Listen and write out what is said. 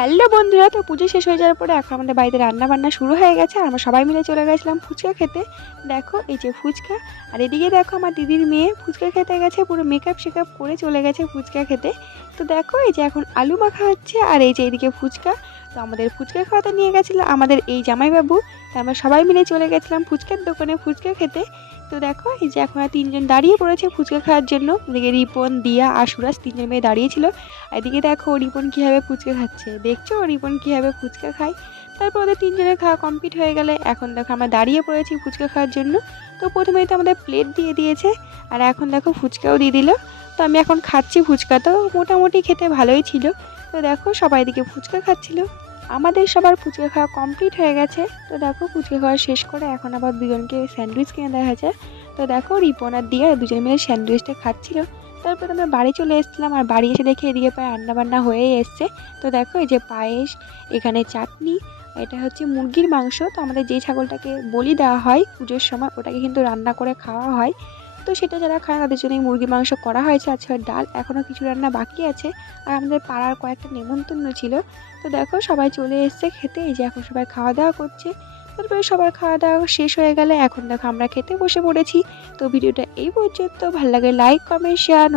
Hello বন্ধুরা, তো পুজো শেষ হয়ে যাওয়ার পরে এখন আমাদের বাড়িতে রান্না বান্না শুরু হয়ে গেছে। আর আমরা সবাই মিলে চলে গেছিলাম ফুচকা খেতে। দেখো এই যে ফুচকা, আর এদিকে দেখো আমার দিদির মেয়ে ফুচকা খেতে গেছে, পুরো মেকআপ শেকআপ করে চলে গেছে ফুচকা খেতে। তো দেখো এই যে এখন আলু মাখা হচ্ছে, আর এই যে এইদিকে ফুচকা। তো আমাদের ফুচকা খাওয়াতে নিয়ে গেছিলো আমাদের এই জামাইবাবু। তো আমরা সবাই মিলে চলে গেছিলাম ফুচকার দোকানে ফুচকা খেতে। তো দেখো এই যে এখন আর তিনজন দাঁড়িয়ে পড়েছে ফুচকা খাওয়ার জন্য। এদিকে রিপন, দিয়া আর সুরাজ তিনজন মেয়ে দাঁড়িয়েছিল। এদিকে দেখো রিপন কীভাবে ফুচকা খাচ্ছে, দেখছো রিপন কীভাবে ফুচকা খায়। তারপর ওদের তিনজনের খাওয়া কমপ্লিট হয়ে গেলে এখন দেখো আমরা দাঁড়িয়ে পড়েছি ফুচকা খাওয়ার জন্য। তো প্রথমেই তো আমাদের প্লেট দিয়ে দিয়েছে, আর এখন দেখো ফুচকাও দিয়ে দিল। তো আমি এখন খাচ্ছি ফুচকা, তো মোটামুটি খেতে ভালোই ছিল। তো দেখো সবাই এদিকে ফুচকা খাচ্ছিল। আমাদের সবার ফুচকা খাওয়া কমপ্লিট হয়ে গেছে। তো দেখো ফুচকা খাওয়া শেষ করে এখন আবার দুজনকে স্যান্ডউইচ কিনে দেওয়া হয়েছে। তো দেখো রিপন আর দিয়ে দুজন মিলে স্যান্ডউইচটা খাচ্ছিল। তারপর আমরা বাড়ি চলে এসেছিলাম, আর বাড়ি এসে দেখি এদিকে প্রায় রান্নাবান্না হয়েই এসছে। তো দেখো এই যে পায়েস, এখানে চাটনি, এটা হচ্ছে মুরগির মাংস। তো আমাদের যেই ছাগলটাকে বলি দেওয়া হয় পুজোর সময়, ওটাকে কিন্তু রান্না করে খাওয়া হয়। তো সেটা যারা খায় তাদের জন্য মুরগির মাংস করা হয়েছে। আজকে ডাল, এখনও কিছু রান্না বাকি আছে। আর আমাদের পাড়ার কয়েকটা নেমন্তন্ন ছিল। তো দেখো সবাই চলে এসছে খেতে, এই যে এখন সবাই খাওয়া দাওয়া করছে। তারপরে সবার খাওয়া দাওয়া শেষ হয়ে গেলে এখন দেখো আমরা খেতে বসে পড়েছি। তো ভিডিওটা এই পর্যন্ত, ভালো লাগে লাইক কমেন্ট শেয়ার।